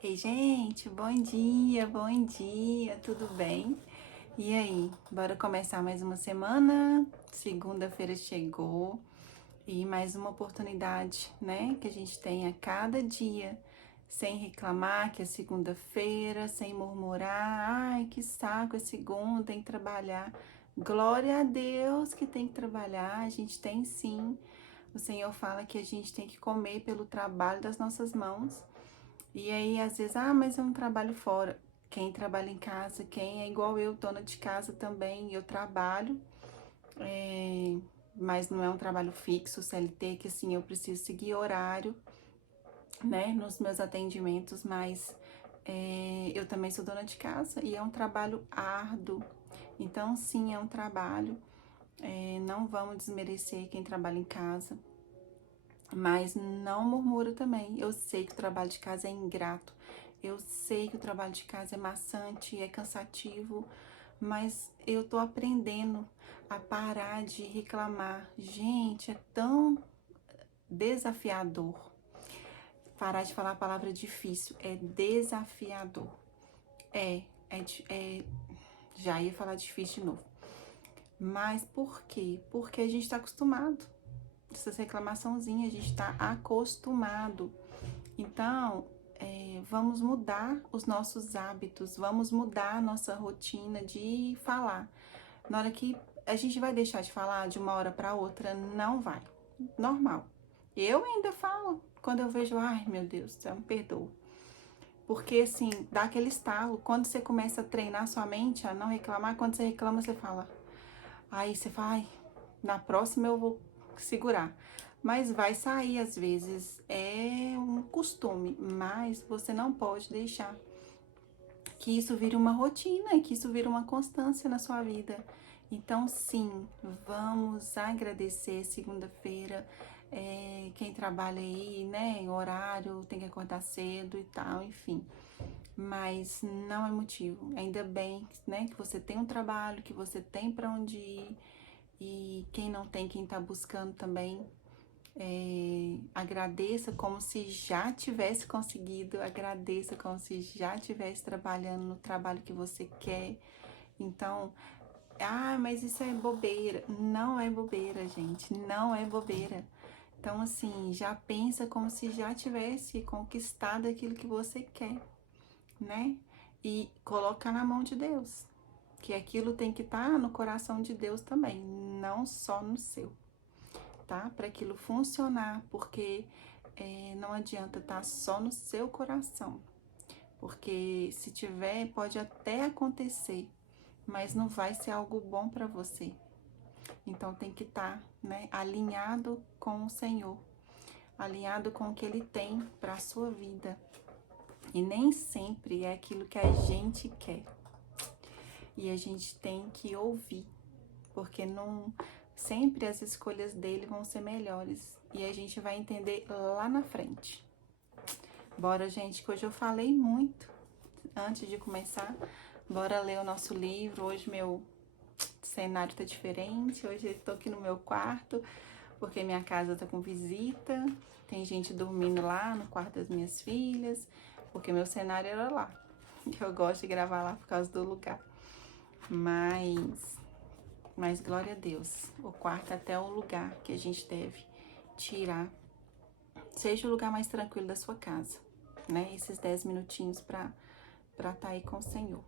Ei, gente, bom dia, tudo bem? E aí, bora começar mais uma semana? Segunda-feira chegou e mais uma oportunidade, né? Que a gente tem a cada dia, sem reclamar que é segunda-feira, sem murmurar, ai, que saco, é segunda, tem que trabalhar. Glória a Deus que tem que trabalhar, a gente tem sim. O Senhor fala que a gente tem que comer pelo trabalho das nossas mãos. E aí, às vezes, mas eu não trabalho fora. Quem trabalha em casa, quem é igual eu, dona de casa também, eu trabalho, mas não é um trabalho fixo, CLT, que assim, eu preciso seguir horário, né, nos meus atendimentos, mas eu também sou dona de casa e é um trabalho árduo. Então, sim, é um trabalho, não vamos desmerecer quem trabalha em casa, mas não murmura também. Eu sei que o trabalho de casa é ingrato. Eu sei que o trabalho de casa é maçante, é cansativo, mas eu tô aprendendo a parar de reclamar. Gente, é tão desafiador. Parar de falar a palavra difícil é desafiador. É, já ia falar difícil de novo. Mas por quê? Porque a gente tá acostumado. Essas reclamaçãozinhas, a gente tá acostumado. Então, vamos mudar os nossos hábitos, vamos mudar a nossa rotina de falar. Na hora que a gente vai deixar de falar de uma hora para outra, não vai. Normal. Eu ainda falo quando eu vejo, ai meu Deus do céu, me perdoa. Porque assim, dá aquele estalo. Quando você começa a treinar sua mente a não reclamar, quando você reclama, você fala. Aí você fala, ai, na próxima eu vou segurar. Mas vai sair às vezes, é um costume, mas você não pode deixar que isso vire uma rotina e que isso vire uma constância na sua vida. Então, sim, vamos agradecer segunda-feira. Quem trabalha aí, né, em horário, tem que acordar cedo e tal, enfim. Mas não é motivo. Ainda bem, né, que você tem um trabalho, que você tem para onde ir. E quem não tem, quem tá buscando também, agradeça como se já tivesse conseguido, agradeça como se já estivesse trabalhando no trabalho que você quer. Então, mas isso é bobeira. Não é bobeira, gente, não é bobeira. Então, assim, já pensa como se já tivesse conquistado aquilo que você quer, né? E coloca na mão de Deus, que aquilo tem que estar no coração de Deus também, não só no seu, tá? Para aquilo funcionar, porque não adianta estar só no seu coração, porque se tiver, pode até acontecer, mas não vai ser algo bom para você. Então tem que estar, né, alinhado com o Senhor, alinhado com o que Ele tem para a sua vida. E nem sempre é aquilo que a gente quer. E a gente tem que ouvir, porque não sempre as escolhas dele vão ser melhores e a gente vai entender lá na frente. Bora, gente, que hoje eu falei muito antes de começar. Bora ler o nosso livro. Hoje meu cenário tá diferente. Hoje eu tô aqui no meu quarto, porque minha casa tá com visita. Tem gente dormindo lá no quarto das minhas filhas, porque meu cenário era lá. Eu gosto de gravar lá por causa do lugar. Mas glória a Deus, o quarto é até um lugar que a gente deve tirar. Seja o lugar mais tranquilo da sua casa, né? Esses 10 minutinhos pra tá aí com o Senhor.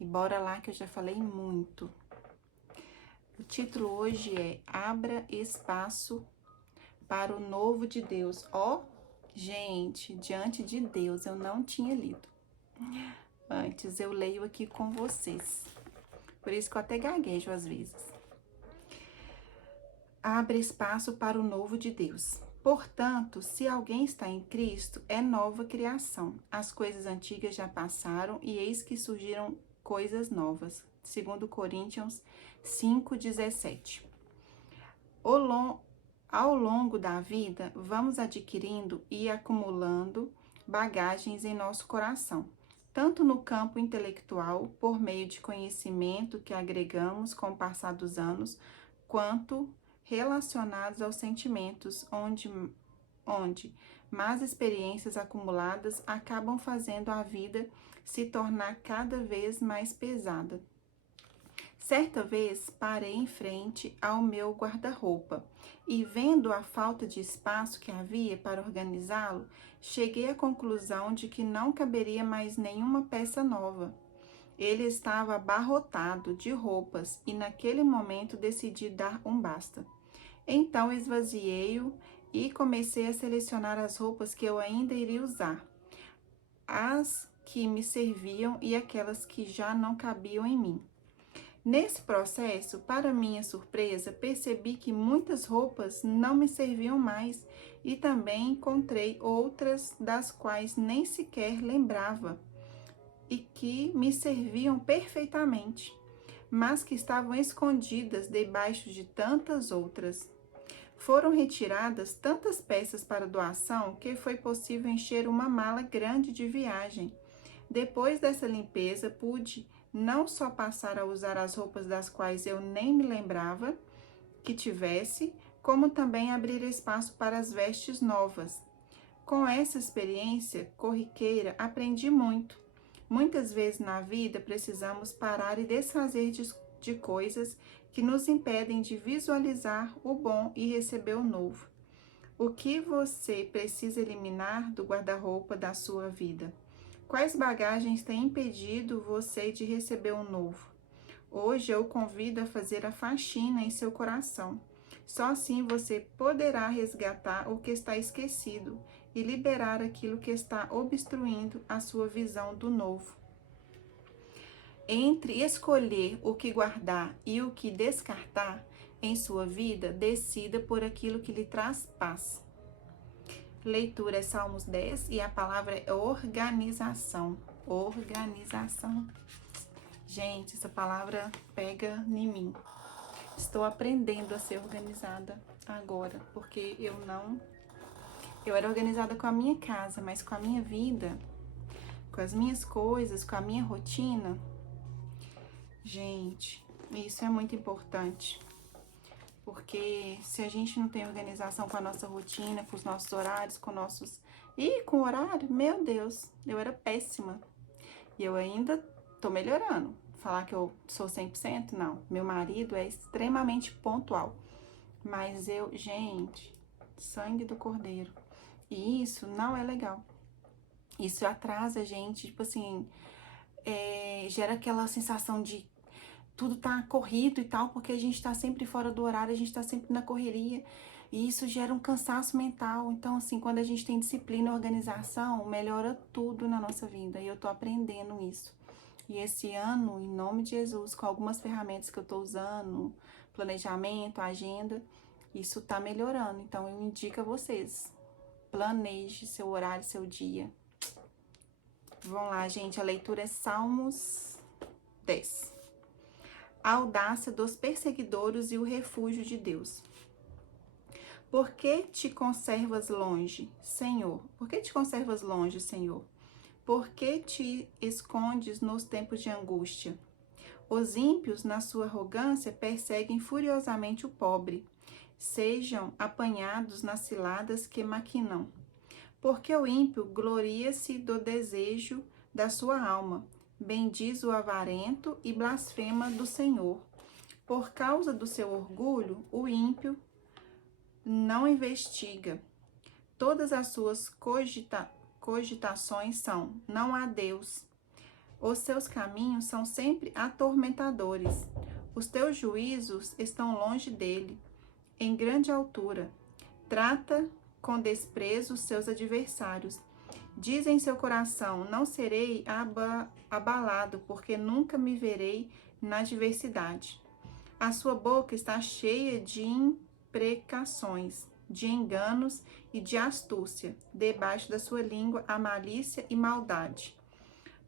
E bora lá que eu já falei muito. O título hoje é Abra Espaço para o Novo de Deus. Ó, gente, diante de Deus, eu não tinha lido. Antes eu leio aqui com vocês. Por isso que eu até gaguejo às vezes. Abre espaço para o novo de Deus. Portanto, se alguém está em Cristo, é nova criação. As coisas antigas já passaram e eis que surgiram coisas novas. Segundo Coríntios 5:17. Ao longo da vida, vamos adquirindo e acumulando bagagens em nosso coração, tanto no campo intelectual, por meio de conhecimento que agregamos com o passar dos anos, quanto relacionados aos sentimentos, onde más experiências acumuladas acabam fazendo a vida se tornar cada vez mais pesada. Certa vez parei em frente ao meu guarda-roupa e, vendo a falta de espaço que havia para organizá-lo, cheguei à conclusão de que não caberia mais nenhuma peça nova. Ele estava abarrotado de roupas e naquele momento decidi dar um basta. Então esvaziei-o e comecei a selecionar as roupas que eu ainda iria usar, as que me serviam e aquelas que já não cabiam em mim. Nesse processo, para minha surpresa, percebi que muitas roupas não me serviam mais e também encontrei outras das quais nem sequer lembrava e que me serviam perfeitamente, mas que estavam escondidas debaixo de tantas outras. Foram retiradas tantas peças para doação que foi possível encher uma mala grande de viagem. Depois dessa limpeza, pude não só passar a usar as roupas das quais eu nem me lembrava que tivesse, como também abrir espaço para as vestes novas. Com essa experiência corriqueira, aprendi muito. Muitas vezes na vida precisamos parar e desfazer de coisas que nos impedem de visualizar o bom e receber o novo. O que você precisa eliminar do guarda-roupa da sua vida? Quais bagagens têm impedido você de receber o novo? Hoje eu convido a fazer a faxina em seu coração. Só assim você poderá resgatar o que está esquecido e liberar aquilo que está obstruindo a sua visão do novo. Entre escolher o que guardar e o que descartar em sua vida, decida por aquilo que lhe traz paz. Leitura é Salmos 10 e a palavra é organização. Organização. Gente, essa palavra pega em mim. Estou aprendendo a ser organizada agora, porque eu era organizada com a minha casa, mas com a minha vida, com as minhas coisas, com a minha rotina. Gente, isso é muito importante. Porque se a gente não tem organização com a nossa rotina, com os nossos horários, com o horário, meu Deus, eu era péssima. E eu ainda tô melhorando. Falar que eu sou 100%, não. Meu marido é extremamente pontual. Mas gente, sangue do cordeiro. E isso não é legal. Isso atrasa a gente, tipo assim, gera aquela sensação de tudo tá corrido e tal, porque a gente tá sempre fora do horário, a gente tá sempre na correria, e isso gera um cansaço mental. Então, assim, quando a gente tem disciplina e organização, melhora tudo na nossa vida, e eu tô aprendendo isso. E esse ano, em nome de Jesus, com algumas ferramentas que eu tô usando, planejamento, agenda, isso tá melhorando. Então, eu indico a vocês, planeje seu horário, seu dia. Vamos lá, gente, a leitura é Salmos 10. A audácia dos perseguidores e o refúgio de Deus. Por que te conservas longe, Senhor? Por que te conservas longe, Senhor? Por que te escondes nos tempos de angústia? Os ímpios, na sua arrogância, perseguem furiosamente o pobre. Sejam apanhados nas ciladas que maquinam. Porque o ímpio gloria-se do desejo da sua alma. Bendiz o avarento e blasfema do Senhor. Por causa do seu orgulho, o ímpio não investiga. Todas as suas cogitações são: não há Deus. Os seus caminhos são sempre atormentadores. Os teus juízos estão longe dele, em grande altura. Trata com desprezo os seus adversários. Diz em seu coração: não serei abalado, porque nunca me verei na adversidade. A sua boca está cheia de imprecações, de enganos e de astúcia. Debaixo da sua língua há malícia e maldade.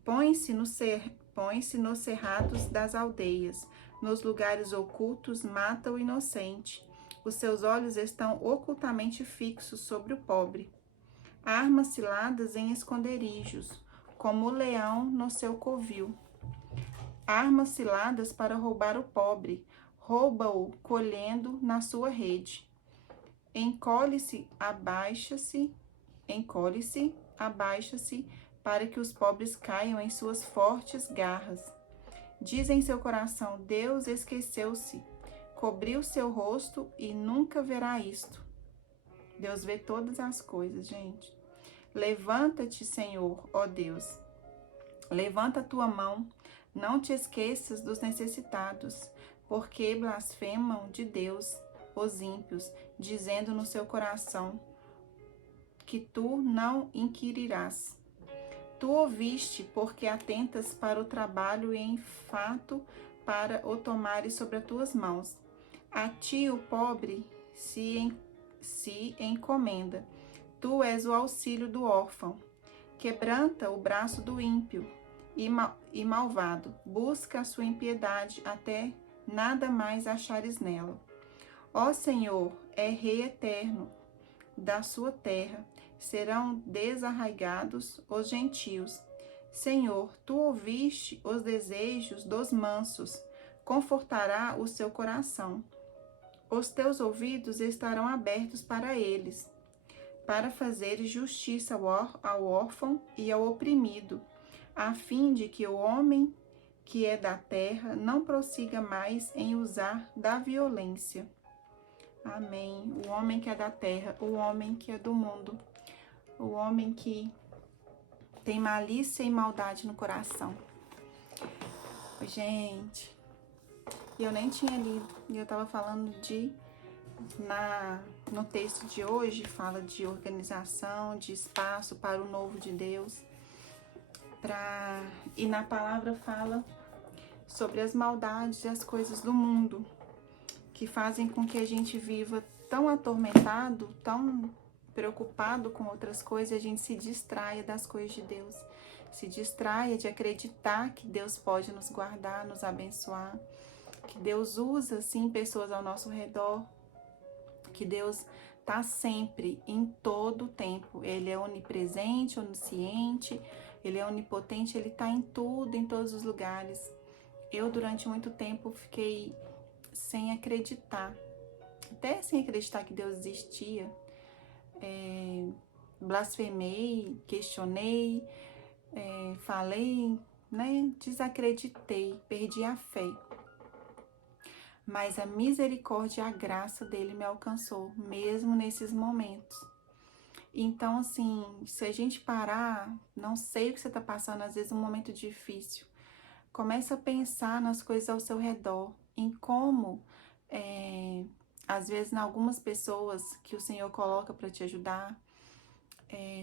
Põe-se nos cerrados das aldeias, nos lugares ocultos mata o inocente. Os seus olhos estão ocultamente fixos sobre o pobre. Arma ciladas em esconderijos, como o leão no seu covil. Armas ciladas para roubar o pobre, rouba-o colhendo na sua rede. encolhe-se, abaixa-se, para que os pobres caiam em suas fortes garras. Diz em seu coração: Deus esqueceu-se, cobriu seu rosto e nunca verá isto. Deus vê todas as coisas, gente. Levanta-te, Senhor, ó Deus. Levanta a tua mão, não te esqueças dos necessitados, porque blasfemam de Deus os ímpios, dizendo no seu coração que tu não inquirirás. Tu ouviste, porque atentas para o trabalho e em fato para o tomares sobre as tuas mãos. A ti o pobre se encomenda. Tu és o auxílio do órfão. Quebranta o braço do ímpio e malvado. Busca a sua impiedade até nada mais achares nela. Ó Senhor, é Rei eterno da sua terra. Serão desarraigados os gentios. Senhor, tu ouviste os desejos dos mansos, confortará o seu coração. Os teus ouvidos estarão abertos para eles, para fazeres justiça ao órfão e ao oprimido, a fim de que o homem que é da terra não prossiga mais em usar da violência. Amém. O homem que é da terra, o homem que é do mundo, o homem que tem malícia e maldade no coração. Gente, eu nem tinha lido, e eu tava falando no texto de hoje, fala de organização, de espaço para o novo de Deus, e na palavra fala sobre as maldades e as coisas do mundo, que fazem com que a gente viva tão atormentado, tão preocupado com outras coisas, e a gente se distraia das coisas de Deus, se distraia de acreditar que Deus pode nos guardar, nos abençoar, que Deus usa, sim, pessoas ao nosso redor, que Deus está sempre, em todo o tempo. Ele é onipresente, onisciente, Ele é onipotente, Ele está em tudo, em todos os lugares. Eu, durante muito tempo, fiquei sem acreditar, até sem acreditar que Deus existia. Blasfemei, questionei, falei, né? Desacreditei, perdi a fé. Mas a misericórdia e a graça dele me alcançou, mesmo nesses momentos. Então, assim, se a gente parar, não sei o que você está passando, às vezes um momento difícil, começa a pensar nas coisas ao seu redor, em como, às vezes, em algumas pessoas que o Senhor coloca para te ajudar,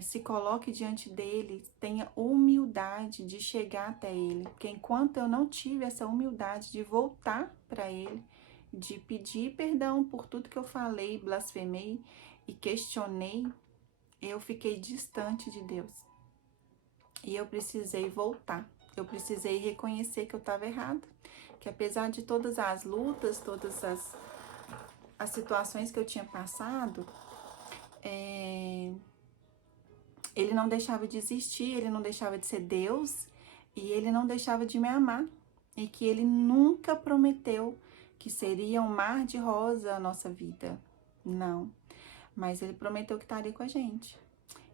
se coloque diante dele, tenha humildade de chegar até ele, porque enquanto eu não tive essa humildade de voltar para ele, de pedir perdão por tudo que eu falei, blasfemei e questionei, eu fiquei distante de Deus. E eu precisei voltar, eu precisei reconhecer que eu estava errada, que apesar de todas as lutas, todas as situações que eu tinha passado, ele não deixava de existir, ele não deixava de ser Deus e ele não deixava de me amar. E que ele nunca prometeu que seria um mar de rosa a nossa vida. Não. Mas ele prometeu que estaria com a gente.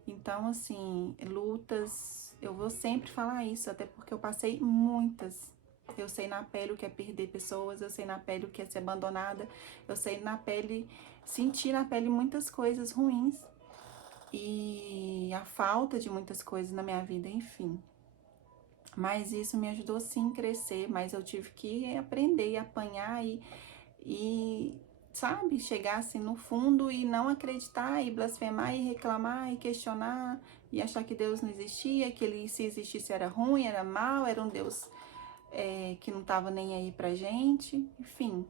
Então, assim, lutas, eu vou sempre falar isso, até porque eu passei muitas. Eu sei na pele o que é perder pessoas, eu sei na pele o que é ser abandonada, eu sei na pele, sentir na pele muitas coisas ruins. E a falta de muitas coisas na minha vida, enfim. Mas isso me ajudou sim a crescer, mas eu tive que aprender e apanhar e sabe, chegar assim no fundo e não acreditar, e blasfemar, e reclamar, e questionar, e achar que Deus não existia, que ele, se existisse, era ruim, era mal, era um Deus que não tava nem aí pra gente, enfim.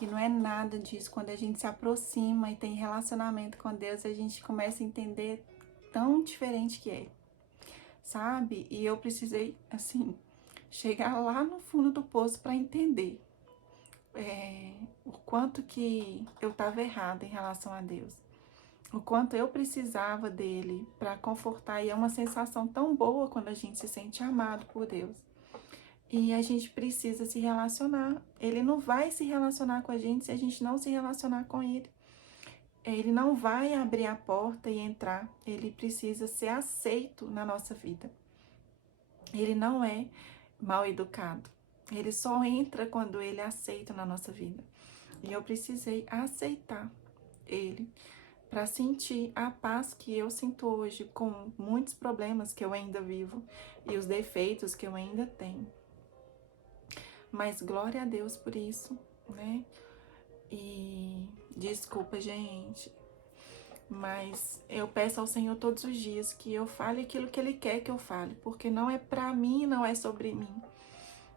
E não é nada disso. Quando a gente se aproxima e tem relacionamento com Deus, a gente começa a entender tão diferente que é, sabe? E eu precisei, assim, chegar lá no fundo do poço para entender o quanto que eu estava errada em relação a Deus. O quanto eu precisava dele para confortar. E é uma sensação tão boa quando a gente se sente amado por Deus. E a gente precisa se relacionar. Ele não vai se relacionar com a gente se a gente não se relacionar com ele. Ele não vai abrir a porta e entrar, ele precisa ser aceito na nossa vida. Ele não é mal educado, ele só entra quando ele é aceito na nossa vida. E eu precisei aceitar ele para sentir a paz que eu sinto hoje, com muitos problemas que eu ainda vivo e os defeitos que eu ainda tenho. Mas glória a Deus por isso, né? E desculpa, gente, mas eu peço ao Senhor todos os dias que eu fale aquilo que Ele quer que eu fale, porque não é pra mim, não é sobre mim,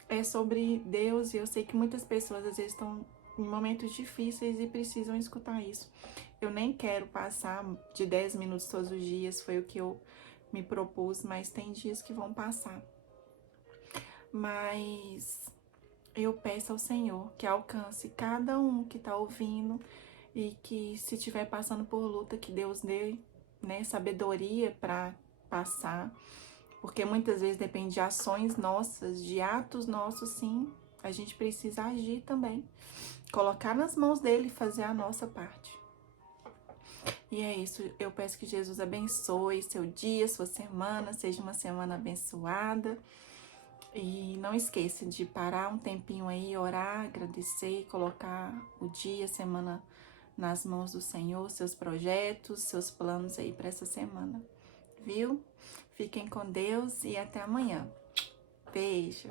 é sobre Deus. E eu sei que muitas pessoas às vezes estão em momentos difíceis e precisam escutar isso. Eu nem quero passar de 10 minutos todos os dias, foi o que eu me propus, mas tem dias que vão passar. Mas eu peço ao Senhor que alcance cada um que tá ouvindo e que, se estiver passando por luta, que Deus dê, né, sabedoria para passar, porque muitas vezes depende de ações nossas, de atos nossos, sim. A gente precisa agir também, colocar nas mãos dele e fazer a nossa parte. E é isso, eu peço que Jesus abençoe seu dia, sua semana, seja uma semana abençoada. E não esqueça de parar um tempinho aí, orar, agradecer, colocar o dia, a semana nas mãos do Senhor, seus projetos, seus planos aí para essa semana, viu? Fiquem com Deus e até amanhã. Beijo!